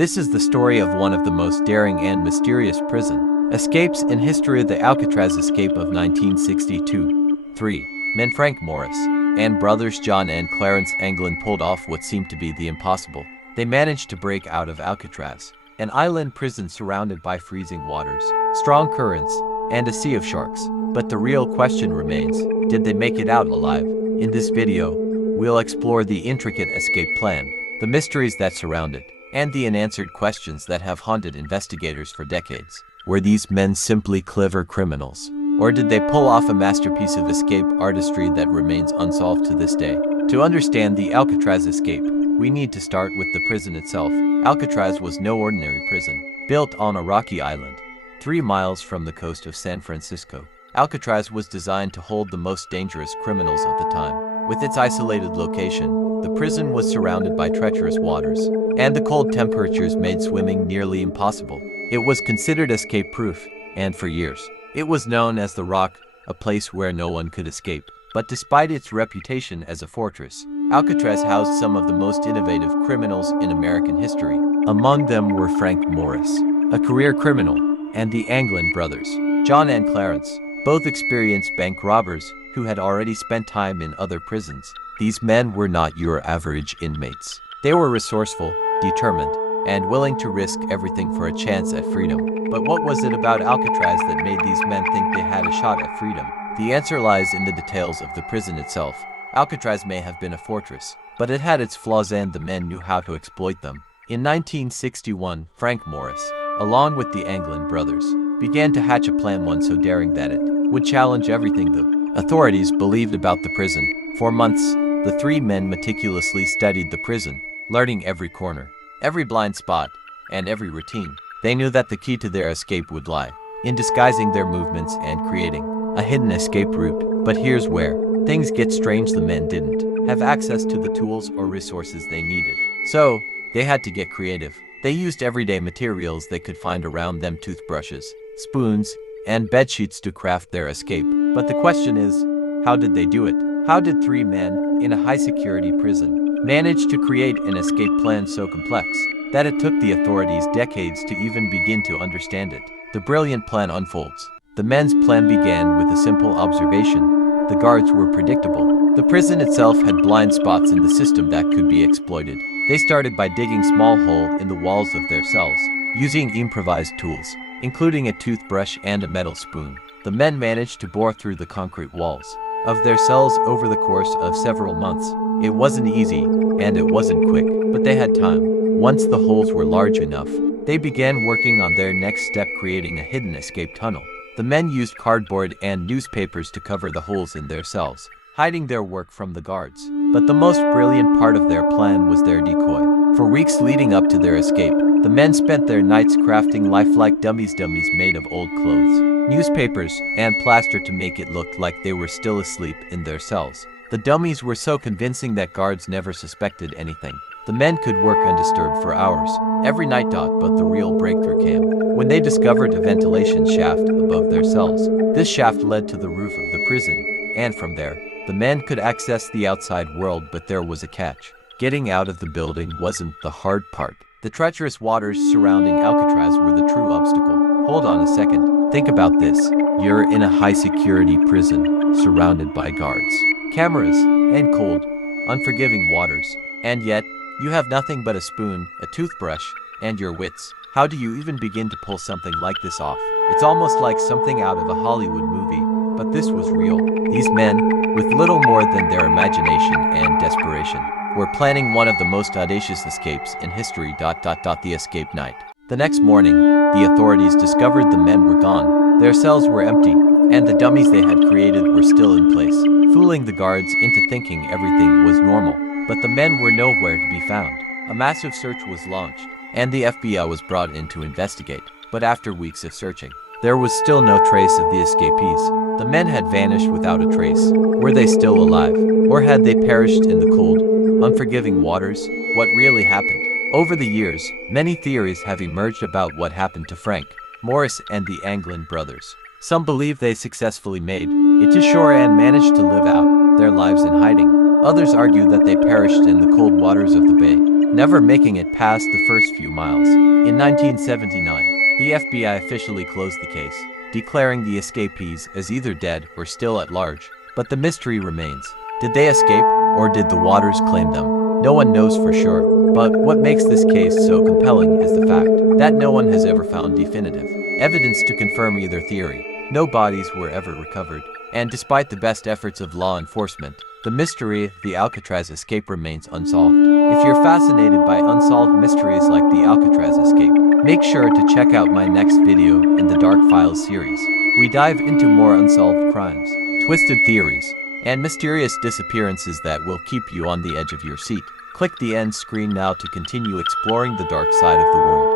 This is the story of one of the most daring and mysterious prison escapes in history, the Alcatraz escape of 1962. 3 men, Frank Morris and brothers John and Clarence Anglin, pulled off what seemed to be the impossible. They managed to break out of Alcatraz, an island prison surrounded by freezing waters, strong currents, and a sea of sharks. But the real question remains, did they make it out alive? In this video, we'll explore the intricate escape plan, the mysteries that surround it, and the unanswered questions that have haunted investigators for decades. Were these men simply clever criminals? Or did they pull off a masterpiece of escape artistry that remains unsolved to this day? To understand the Alcatraz escape, we need to start with the prison itself. Alcatraz was no ordinary prison. Built on a rocky island, 3 miles from the coast of San Francisco, Alcatraz was designed to hold the most dangerous criminals of the time. With its isolated location, the prison was surrounded by treacherous waters, and the cold temperatures made swimming nearly impossible. It was considered escape-proof, and for years, it was known as the Rock, a place where no one could escape. But despite its reputation as a fortress, Alcatraz housed some of the most innovative criminals in American history. Among them were Frank Morris, a career criminal, and the Anglin brothers, John and Clarence, both experienced bank robbers who had already spent time in other prisons. These men were not your average inmates. They were resourceful, determined, and willing to risk everything for a chance at freedom. But what was it about Alcatraz that made these men think they had a shot at freedom? The answer lies in the details of the prison itself. Alcatraz may have been a fortress, but it had its flaws, and the men knew how to exploit them. In 1961, Frank Morris, along with the Anglin brothers, began to hatch a plan, one so daring that it would challenge everything the authorities believed about the prison. For months, the 3 men meticulously studied the prison, learning every corner, every blind spot, and every routine. They knew that the key to their escape would lie in disguising their movements and creating a hidden escape route. But here's where things get strange. The men didn't have access to the tools or resources they needed, so they had to get creative. They used everyday materials they could find around them: toothbrushes, spoons, and bedsheets to craft their escape. But the question is, how did they do it? How did 3 men in a high-security prison manage to create an escape plan so complex that it took the authorities decades to even begin to understand it? The brilliant plan unfolds. The men's plan began with a simple observation. The guards were predictable. The prison itself had blind spots in the system that could be exploited. They started by digging a small hole in the walls of their cells, using improvised tools, including a toothbrush and a metal spoon. The men managed to bore through the concrete walls of their cells over the course of several months. It wasn't easy, and it wasn't quick, but they had time. Once the holes were large enough, they began working on their next step, creating a hidden escape tunnel. The men used cardboard and newspapers to cover the holes in their cells, hiding their work from the guards. But the most brilliant part of their plan was their decoy. For weeks leading up to their escape, the men spent their nights crafting lifelike dummies made of old clothes, newspapers, and plaster to make it look like they were still asleep in their cells. The dummies were so convincing that guards never suspected anything. The men could work undisturbed for hours, every night. But the real breakthrough came when they discovered a ventilation shaft above their cells. This shaft led to the roof of the prison, and from there, the men could access the outside world. But there was a catch. Getting out of the building wasn't the hard part. The treacherous waters surrounding Alcatraz were the true obstacle. Hold on a second. Think about this. You're in a high-security prison, surrounded by guards, cameras, and cold, unforgiving waters. And yet, you have nothing but a spoon, a toothbrush, and your wits. How do you even begin to pull something like this off? It's almost like something out of a Hollywood movie, but this was real. These men, with little more than their imagination and desperation, were planning one of the most audacious escapes in history. The escape night. The next morning, the authorities discovered the men were gone. Their cells were empty, and the dummies they had created were still in place, fooling the guards into thinking everything was normal. But the men were nowhere to be found. A massive search was launched, and the FBI was brought in to investigate. But after weeks of searching, there was still no trace of the escapees. The men had vanished without a trace. Were they still alive, or had they perished in the cold, unforgiving waters? What really happened? Over the years, many theories have emerged about what happened to Frank Morris and the Anglin brothers. Some believe they successfully made it to shore and managed to live out their lives in hiding. Others argue that they perished in the cold waters of the bay. never making it past the first few miles. In 1979, the FBI officially closed the case, declaring the escapees as either dead or still at large. But the mystery remains. Did they escape, or did the waters claim them? No one knows for sure, but what makes this case so compelling is the fact that no one has ever found definitive evidence to confirm either theory. No bodies were ever recovered, and despite the best efforts of law enforcement, the mystery of the Alcatraz escape remains unsolved. If you're fascinated by unsolved mysteries like the Alcatraz escape, make sure to check out my next video in the Dark Files series. We dive into more unsolved crimes, twisted theories, and mysterious disappearances that will keep you on the edge of your seat. Click the end screen now to continue exploring the dark side of the world.